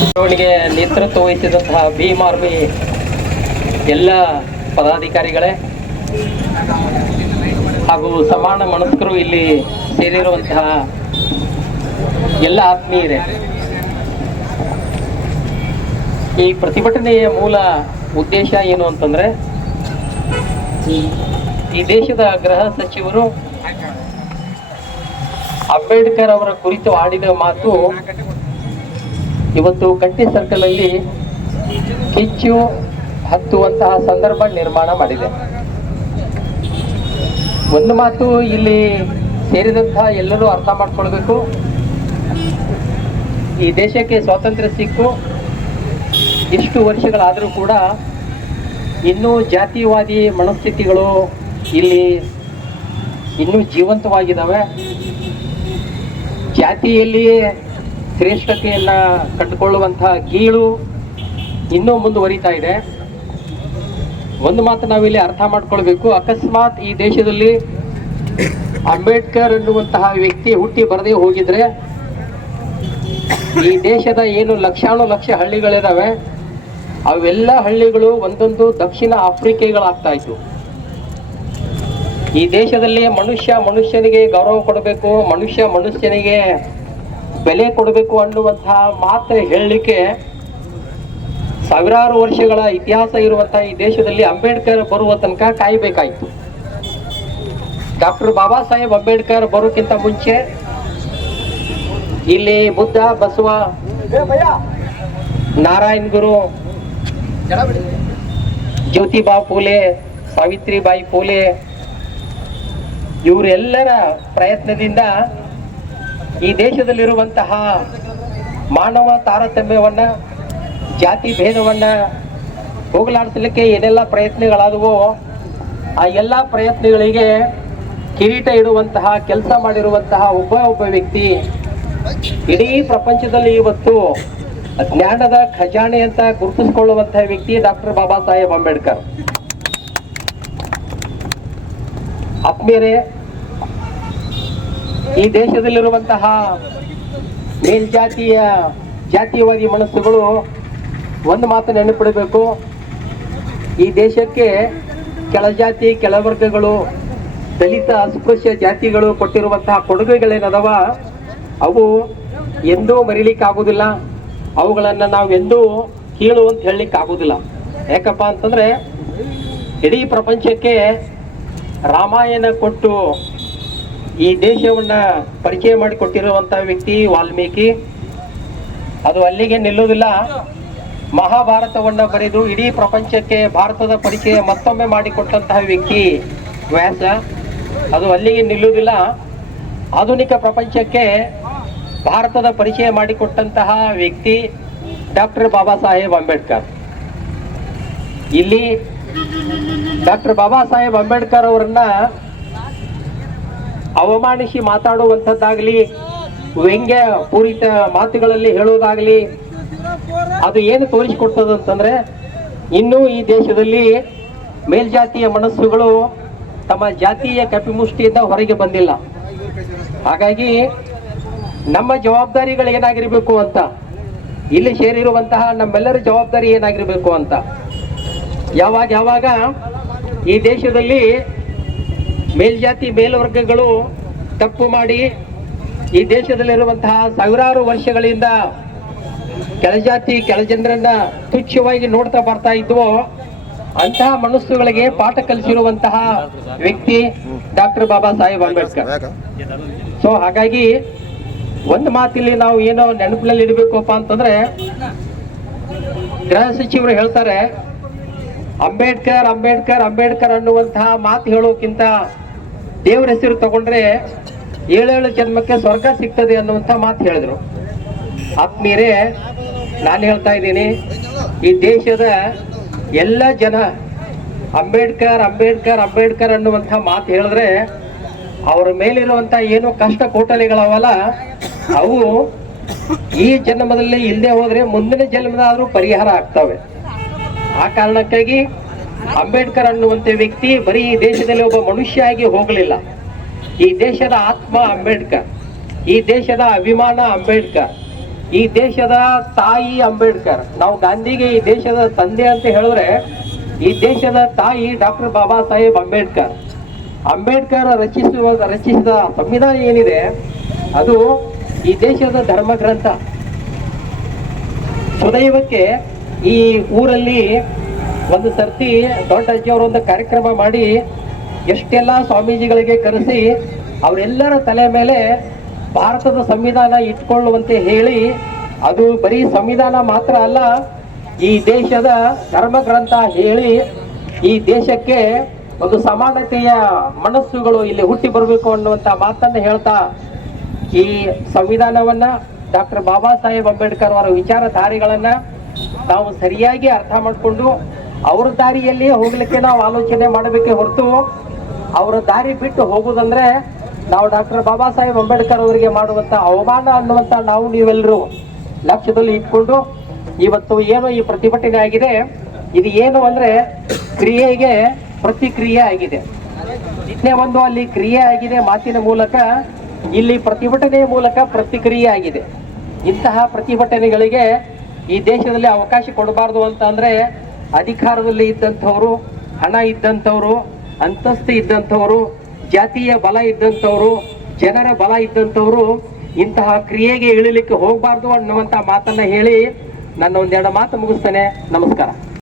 ಮೆರವಣಿಗೆ ನೇತೃತ್ವ ವಹಿಸಿದಂತಹ ಭೀಮ್ ಆರ್ಮಿ ಎಲ್ಲ ಪದಾಧಿಕಾರಿಗಳೇ ಹಾಗೂ ಸಮಾನ ಮನಸ್ಕರು ಇಲ್ಲಿ ಸೇರಿರುವಂತಹ ಎಲ್ಲ ಆತ್ಮೀಯರೇ, ಈ ಪ್ರತಿಭಟನೆಯ ಮೂಲ ಉದ್ದೇಶ ಏನು ಅಂತಂದ್ರೆ ಈ ದೇಶದ ಗೃಹ ಸಚಿವರು ಅಂಬೇಡ್ಕರ್ ಅವರ ಕುರಿತು ಆಡಿದ ಮಾತು ಇವತ್ತು ಕಟ್ಟಿ ಸರ್ಕಲ್ ಅಲ್ಲಿ ಕಿಚ್ಚು ಹತ್ತುವಂತಹ ಸಂದರ್ಭ ನಿರ್ಮಾಣ ಮಾಡಿದೆ. ಒಂದು ಮಾತು ಇಲ್ಲಿ ಸೇರಿದಂತಹ ಎಲ್ಲರೂ ಅರ್ಥ ಮಾಡ್ಕೊಳ್ಬೇಕು. ಈ ದೇಶಕ್ಕೆ ಸ್ವಾತಂತ್ರ್ಯ ಸಿಕ್ಕು. ಇಷ್ಟು ವರ್ಷಗಳಾದರೂ ಕೂಡ ಇನ್ನೂ ಜಾತಿವಾದಿ ಮನಸ್ಥಿತಿಗಳು ಇಲ್ಲಿ ಇನ್ನೂ ಜೀವಂತವಾಗಿದ್ದಾವೆ. ಜಾತಿಯಲ್ಲಿ ಶ್ರೇಷ್ಠತೆಯನ್ನ ಕಟ್ಟಿಕೊಳ್ಳುವಂತಹ ಗೀಳು ಇನ್ನೂ ಮುಂದುವರಿತಾ ಇದೆ. ಒಂದು ಮಾತು ನಾವಿಲ್ಲಿ ಅರ್ಥ ಮಾಡ್ಕೊಳ್ಬೇಕು. ಅಕಸ್ಮಾತ್ ಈ ದೇಶದಲ್ಲಿ ಅಂಬೇಡ್ಕರ್ ಅನ್ನುವಂತಹ ವ್ಯಕ್ತಿ ಹುಟ್ಟಿ ಬರದೇ ಹೋಗಿದ್ರೆ ಈ ದೇಶದ ಏನು ಲಕ್ಷಾನು ಲಕ್ಷ ಹಳ್ಳಿಗಳಿದಾವೆ, ಅವೆಲ್ಲ ಹಳ್ಳಿಗಳು ಒಂದೊಂದು ದಕ್ಷಿಣ ಆಫ್ರಿಕೆಗಳಾಗ್ತಾ ಇತ್ತು ಈ ದೇಶದಲ್ಲಿ ಮನುಷ್ಯ ಮನುಷ್ಯನಿಗೆ ಗೌರವ ಕೊಡಬೇಕು, ಮನುಷ್ಯ ಮನುಷ್ಯನಿಗೆ ಬೆಲೆ ಕೊಡಬೇಕು ಅನ್ನುವಂತಹ ಮಾತು ಹೇಳಲಿಕ್ಕೆ ಸಾವಿರಾರು ವರ್ಷಗಳ ಇತಿಹಾಸ ಇರುವಂತಹ ಈ ದೇಶದಲ್ಲಿ ಅಂಬೇಡ್ಕರ್ ಬರುವ ತನಕ ಕಾಯಬೇಕಾಯಿತು. ಡಾಕ್ಟರ್ ಬಾಬಾ ಸಾಹೇಬ್ ಅಂಬೇಡ್ಕರ್ ಬರೋಕ್ಕಿಂತ ಮುಂಚೆ ಇಲ್ಲಿ ಬುದ್ಧ, ಬಸವ, ನಾರಾಯಣ್ ಗುರು, ಜ್ಯೋತಿಬಾ ಫೂಲೆ ಸಾವಿತ್ರಿಬಾಯಿ ಫೂಲೆ ಇವರೆಲ್ಲರ ಪ್ರಯತ್ನದಿಂದ ಈ ದೇಶದಲ್ಲಿರುವಂತಹ ಮಾನವ ತಾರತಮ್ಯವನ್ನ, ಜಾತಿ ಭೇದವನ್ನ ಹೋಗಲಾಡಿಸಲಿಕ್ಕೆ ಏನೆಲ್ಲ ಪ್ರಯತ್ನಗಳಾದವೋ ಆ ಎಲ್ಲ ಪ್ರಯತ್ನಗಳಿಗೆ ಕಿರೀಟ ಇಡುವಂತಹ, ಕೆಲಸ ಮಾಡಿರುವಂತಹ ಒಬ್ಬ ಒಬ್ಬ ವ್ಯಕ್ತಿ ಇಡೀ ಪ್ರಪಂಚದಲ್ಲಿ ಇವತ್ತು ಜ್ಞಾನದ ಖಜಾನೆ ಅಂತ ಗುರುತಿಸಿಕೊಳ್ಳುವಂತಹ ವ್ಯಕ್ತಿ ಡಾಕ್ಟರ್ ಬಾಬಾ ಸಾಹೇಬ್ ಅಂಬೇಡ್ಕರ್. ಆತ್ಮೀಯರೇ ಈ ದೇಶದಲ್ಲಿರುವಂತಹ ಮೇಲ್ಜಾತಿಯ ಜಾತಿಯವಾದಿ ಮನಸ್ಸುಗಳು ಒಂದು ಮಾತು ನೆನಪಿಡಬೇಕು. ಈ ದೇಶಕ್ಕೆ ಕೆಳಜಾತಿ ಕೆಳವರ್ಗಗಳು ದಲಿತ, ಅಸ್ಪೃಶ್ಯ ಜಾತಿಗಳು ಕೊಟ್ಟಿರುವಂತಹ ಕೊಡುಗೆಗಳೇನದವ? ಅವು ಎಂದೂ ಮರಿಲಿಕ್ಕಾಗುವುದಿಲ್ಲ. ಅವುಗಳನ್ನು ನಾವು ಎಂದೂ ಕೀಳು ಅಂತ ಹೇಳಲಿಕ್ಕೆ ಆಗುದಿಲ್ಲ ಯಾಕಪ್ಪ ಅಂತಂದ್ರೆ ಇಡೀ ಪ್ರಪಂಚಕ್ಕೆ ರಾಮಾಯಣ ಕೊಟ್ಟು ಈ ದೇಶವನ್ನ ಪರಿಚಯ ಮಾಡಿಕೊಟ್ಟಿರುವಂಥ ವ್ಯಕ್ತಿ ವಾಲ್ಮೀಕಿ. ಅದು ಅಲ್ಲಿಗೆ ನಿಲ್ಲುವುದಿಲ್ಲ. ಮಹಾಭಾರತವನ್ನ ಬರೆದು ಇಡೀ ಪ್ರಪಂಚಕ್ಕೆ ಭಾರತದ ಪರಿಚಯ ಮತ್ತೊಮ್ಮೆ ಮಾಡಿಕೊಟ್ಟಂತಹ ವ್ಯಕ್ತಿ ವ್ಯಾಸ. ಅದು ಅಲ್ಲಿಗೆ ನಿಲ್ಲುವುದಿಲ್ಲ. ಆಧುನಿಕ ಪ್ರಪಂಚಕ್ಕೆ ಭಾರತದ ಪರಿಚಯ ಮಾಡಿಕೊಟ್ಟಂತಹ ವ್ಯಕ್ತಿ ಡಾಕ್ಟರ್ ಬಾಬಾ ಸಾಹೇಬ್ ಅಂಬೇಡ್ಕರ್. ಇಲ್ಲಿ ಡಾಕ್ಟರ್ ಬಾಬಾ ಸಾಹೇಬ್ ಅಂಬೇಡ್ಕರ್ ಅವರನ್ನ ಅವಮಾನಿಸಿ ಮಾತಾಡುವಂಥದ್ದಾಗಲಿ, ವ್ಯಂಗ್ಯ ಪೂರಿತ ಮಾತುಗಳಲ್ಲಿ ಹೇಳೋದಾಗಲಿ, ಅದು ಏನು ತೋರಿಸಿಕೊಡ್ತದೆ ಅಂತಂದ್ರೆ, ಇನ್ನೂ ಈ ದೇಶದಲ್ಲಿ ಮೇಲ್ಜಾತಿಯ ಮನಸ್ಸುಗಳು ತಮ್ಮ ಜಾತಿಯ ಕಪಿಮುಷ್ಟಿಯಿಂದ ಹೊರಗೆ ಬಂದಿಲ್ಲ. ಹಾಗಾಗಿ ನಮ್ಮ ಜವಾಬ್ದಾರಿಗಳು ಏನಾಗಿರಬೇಕು ಅಂತ, ಇಲ್ಲಿ ಸೇರಿರುವಂತಹ ನಮ್ಮೆಲ್ಲರ ಜವಾಬ್ದಾರಿ ಏನಾಗಿರಬೇಕು ಅಂತ. ಯಾವಾಗ ಯಾವಾಗ ಈ ದೇಶದಲ್ಲಿ ಮೇಲ್ಜಾತಿ ಮೇಲ್ವರ್ಗಗಳು ತಪ್ಪು ಮಾಡಿ ಈ ದೇಶದಲ್ಲಿರುವಂತಹ ಸಾವಿರಾರು ವರ್ಷಗಳಿಂದ ಕೆಳಜಾತಿ ಕೆಳಜನರನ್ನ ತುಚ್ಛವಾಗಿ ನೋಡ್ತಾ ಬರ್ತಾ ಇದ್ವೋ, ಅಂತಹ ಮನಸ್ಸುಗಳಿಗೆ ಪಾಠ ಕಲಿಸಿರುವಂತಹ ವ್ಯಕ್ತಿ ಡಾಕ್ಟರ್ ಬಾಬಾ ಸಾಹೇಬ್ ಅಂಬೇಡ್ಕರ್. ಸೊ ಹಾಗಾಗಿ ಒಂದು ಮಾತಿಲ್ಲಿ ನಾವು ಏನೋ ನೆನಪಿನಲ್ಲಿ ಇಡಬೇಕಪ್ಪ ಅಂತಂದ್ರೆ, ಗೃಹ ಸಚಿವರು ಹೇಳ್ತಾರೆ ಅಂಬೇಡ್ಕರ್ ಅಂಬೇಡ್ಕರ್ ಅಂಬೇಡ್ಕರ್ ಅನ್ನುವಂತಹ ಮಾತು ಹೇಳೋಕ್ಕಿಂತ ದೇವರ ಹೆಸರು ತಗೊಂಡ್ರೆ ಏಳೇಳು ಜನ್ಮಕ್ಕೆ ಸ್ವರ್ಗ ಸಿಗ್ತದೆ ಅನ್ನುವಂಥ ಮಾತು ಹೇಳಿದ್ರು. ಆತ್ಮೀಯರೇ, ನಾನು ಹೇಳ್ತಾ ಇದ್ದೀನಿ, ಈ ದೇಶದ ಎಲ್ಲ ಜನ ಅಂಬೇಡ್ಕರ್ ಅಂಬೇಡ್ಕರ್ ಅಂಬೇಡ್ಕರ್ ಅನ್ನುವಂಥ ಮಾತು ಹೇಳಿದ್ರೆ ಅವರ ಮೇಲಿರುವಂತ ಏನು ಕಷ್ಟ ಕೋಟಲೆಗಳವಲ್ಲ, ಅವು ಈ ಜನ್ಮದಲ್ಲಿ ಇಲ್ಲದೆ ಹೋದ್ರೆ ಮುಂದಿನ ಜನ್ಮದಾದ್ರೂ ಪರಿಹಾರ ಆಗ್ತವೆ. ಆ ಕಾರಣಕ್ಕಾಗಿ ಅಂಬೇಡ್ಕರ್ ಅನ್ನುವಂಥ ವ್ಯಕ್ತಿ ಬರೀ ಈ ದೇಶದಲ್ಲಿ ಒಬ್ಬ ಮನುಷ್ಯ ಆಗಿ ಹೋಗಲಿಲ್ಲ. ಈ ದೇಶದ ಆತ್ಮ ಅಂಬೇಡ್ಕರ್, ಈ ದೇಶದ ಅಭಿಮಾನ ಅಂಬೇಡ್ಕರ್, ಈ ದೇಶದ ತಾಯಿ ಅಂಬೇಡ್ಕರ್. ನಾವು ಗಾಂಧಿಗೆ ಈ ದೇಶದ ತಂದೆ ಅಂತ ಹೇಳಿದ್ರೆ ಈ ದೇಶದ ತಾಯಿ ಡಾಕ್ಟರ್ ಬಾಬಾ ಸಾಹೇಬ್ ಅಂಬೇಡ್ಕರ್. ಅಂಬೇಡ್ಕರ್ ರಚಿಸುವ, ರಚಿಸಿದ ಸಂವಿಧಾನ ಏನಿದೆ, ಅದು ಈ ದೇಶದ ಧರ್ಮ ಗ್ರಂಥ ಸುದೈವಕ್ಕೆ ಈ ಊರಲ್ಲಿ ಒಂದು ಸರ್ತಿ ದೊಡ್ಡ ಅಜ್ಜಿಯವರು ಒಂದು ಕಾರ್ಯಕ್ರಮ ಮಾಡಿ ಎಷ್ಟೆಲ್ಲ ಸ್ವಾಮೀಜಿಗಳಿಗೆ ಕರೆಸಿ ಅವರೆಲ್ಲರ ತಲೆ ಮೇಲೆ ಭಾರತದ ಸಂವಿಧಾನ ಇಟ್ಕೊಳ್ಳುವಂತೆ ಹೇಳಿ, ಅದು ಬರೀ ಸಂವಿಧಾನ ಮಾತ್ರ ಅಲ್ಲ, ಈ ದೇಶದ ಧರ್ಮ ಗ್ರಂಥ ಹೇಳಿ, ಈ ದೇಶಕ್ಕೆ ಒಂದು ಸಮಾನತೆಯ ಮನಸ್ಸುಗಳು ಇಲ್ಲಿ ಹುಟ್ಟಿ ಬರಬೇಕು ಅನ್ನುವಂತ ಮಾತನ್ನು ಹೇಳ್ತಾ ಈ ಸಂವಿಧಾನವನ್ನ ಡಾಕ್ಟರ್ ಬಾಬಾ ಸಾಹೇಬ್ ಅಂಬೇಡ್ಕರ್ ಅವರ ವಿಚಾರಧಾರೆಗಳನ್ನ ನಾವು ಸರಿಯಾಗಿ ಅರ್ಥ ಮಾಡಿಕೊಂಡು ಅವ್ರ ದಾರಿಯಲ್ಲಿ ಹೋಗ್ಲಿಕ್ಕೆ ನಾವು ಆಲೋಚನೆ ಮಾಡಬೇಕೆ ಹೊರತು ಅವರ ದಾರಿ ಬಿಟ್ಟು ಹೋಗುದಂದ್ರೆ ನಾವು ಡಾಕ್ಟರ್ ಬಾಬಾ ಸಾಹೇಬ್ ಅಂಬೇಡ್ಕರ್ ಅವರಿಗೆ ಮಾಡುವಂತ ಅವಮಾನ ಅನ್ನುವಂತ ನಾವು ನೀವೆಲ್ಲರೂ ಲಕ್ಷ್ಯದಲ್ಲಿ ಇಟ್ಕೊಂಡು ಇವತ್ತು ಏನು ಈ ಪ್ರತಿಭಟನೆ ಆಗಿದೆ. ಇದು ಏನು ಅಂದ್ರೆ ಕ್ರಿಯೆಗೆ ಪ್ರತಿಕ್ರಿಯೆ ಆಗಿದೆ. ನಿನ್ನೆ ಒಂದು ಅಲ್ಲಿ ಕ್ರಿಯೆ ಆಗಿದೆ, ಮಾತಿನ ಮೂಲಕ ಇಲ್ಲಿ ಪ್ರತಿಭಟನೆಯ ಮೂಲಕ ಪ್ರತಿಕ್ರಿಯೆ ಆಗಿದೆ. ಇಂತಹ ಪ್ರತಿಭಟನೆಗಳಿಗೆ ಈ ದೇಶದಲ್ಲಿ ಅವಕಾಶ ಕೊಡಬಾರ್ದು ಅಂತ ಅಂದ್ರೆ ಅಧಿಕಾರದಲ್ಲಿ ಇದ್ದಂಥವ್ರು, ಹಣ ಇದ್ದಂಥವ್ರು, ಅಂತಸ್ತು ಇದ್ದಂಥವ್ರು, ಜಾತಿಯ ಬಲ ಇದ್ದಂಥವ್ರು, ಜನರ ಬಲ ಇದ್ದಂಥವ್ರು ಇಂತಹ ಕ್ರಿಯೆಗೆ ಇಳಿಲಿಕ್ಕೆ ಹೋಗಬಾರ್ದು ಅನ್ನುವಂತ ಮಾತನ್ನ ಹೇಳಿ ನನ್ನ ಒಂದೆರಡು ಮಾತು ಮುಗಿಸ್ತೇನೆ. ನಮಸ್ಕಾರ.